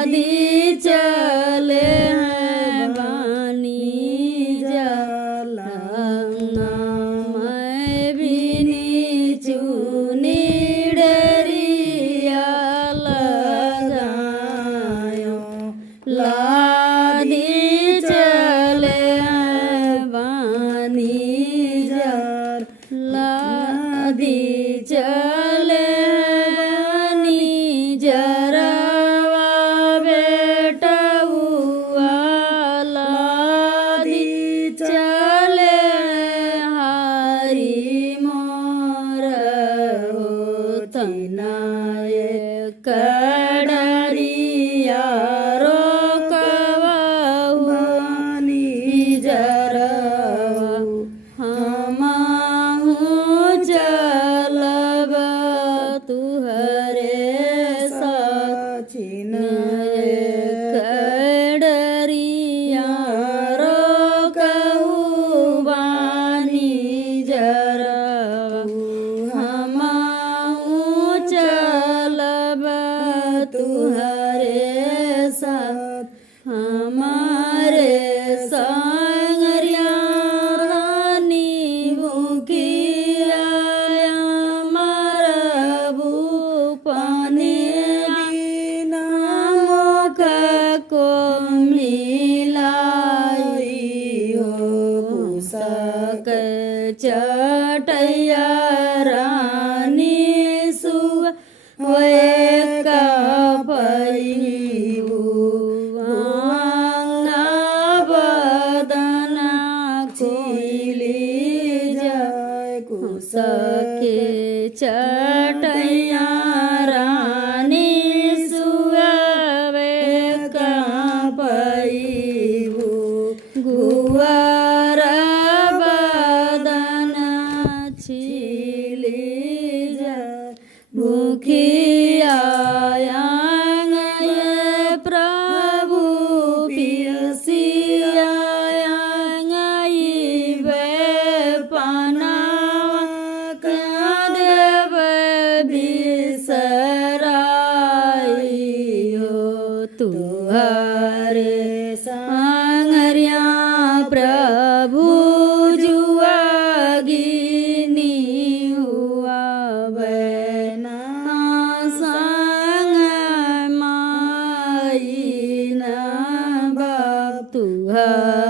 वादी चले हैं बानी जलंगा मैं बिनी चुनी डरिया लगायो लादी चले हैं बानी जल लादी चले कड़रिया रोकवानी जरवा हमहु चलब तुहरे सचिन कड़रिया रोकहु बानी जरवा तुहरे साथ हमारे संगरिया रानी भूखिया मरबू पानी बिना मुख को मिलाई हो पुसक चटैया रानी सुव वे सके चटैया रानी सुवे का पैबू गुआर बदन छिली जाए भूखिया प्रभु पियसिया तुहरे सांगरिया प्रभु जुआगिनी हुआ बना संग माई न बाप तुहरे